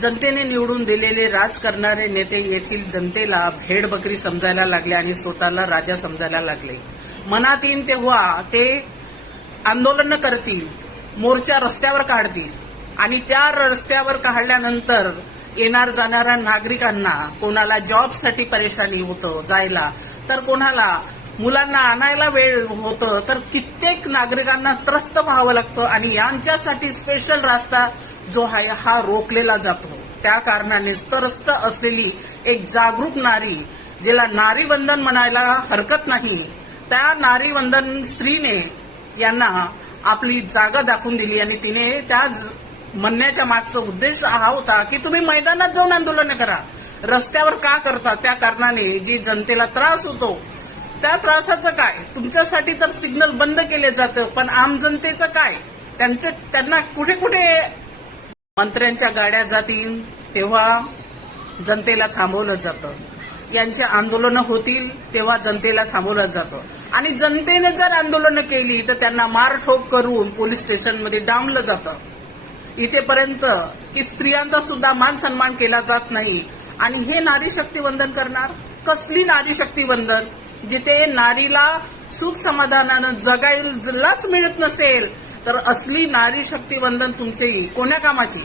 जनतेने निवडून दिलेले राज करणारे नेते येथील जनतेला भेडबकरी समजायला लागले आणि स्वतःला राजा समजायला लागले. मनात येईल तेव्हा ते आंदोलन करतील, मोर्चा रस्त्यावर काढतील आणि त्या रस्त्यावर काढल्यानंतर येणार जाणाऱ्या नागरिकांना कोणाला जॉबसाठी परेशानी होतं जायला, तर कोणाला मुलांना आणायला वेळ होतं, तर कित्येक नागरिकांना त्रस्त व्हावं लागतं आणि यांच्यासाठी स्पेशल रस्ता जो आहे हा रोखलेला जातो. त्या कारणाने त्रस्त असलेली एक जागरूक नारी, जिला नारीवंदन म्हणायला हरकत नाही, त्या नारीवंदन स्त्रीने यांना आपली जागा दाखवून दिली आणि तिने त्या म्हणण्याच्या मागचा उद्देश हा होता की तुम्ही मैदानात जाऊन आंदोलन करा, रस्त्यावर का करता. त्या कारणाने जी जनतेला त्रास होतो त्या त्रासाचं काय, तुमच्यासाठी तर सिग्नल बंद केले जातं, पण आम जनतेचं काय, त्यांना कुठे कुठे मंत्र्यांच्या गाड्या जातील तेव्हा जनतेला थांबवलं जातं, यांचे आंदोलनं होतील तेव्हा जनतेला थांबवलं जातं आणि जनतेने जर आंदोलनं केली तर त्यांना मारठोक करून पोलीस स्टेशनमध्ये डांबलं जातं. इथेपर्यंत की स्त्रियांचा सुद्धा मान सन्मान केला जात नाही. आणि हे नारी शक्ती वंदन करणार, कसली नारी शक्ती वंदन, जिथे नारीला सुख समाधानानं जगायलाच मिळत नसेल तर असली नारी शक्ती वंदन तुमची कोण्या कामाची.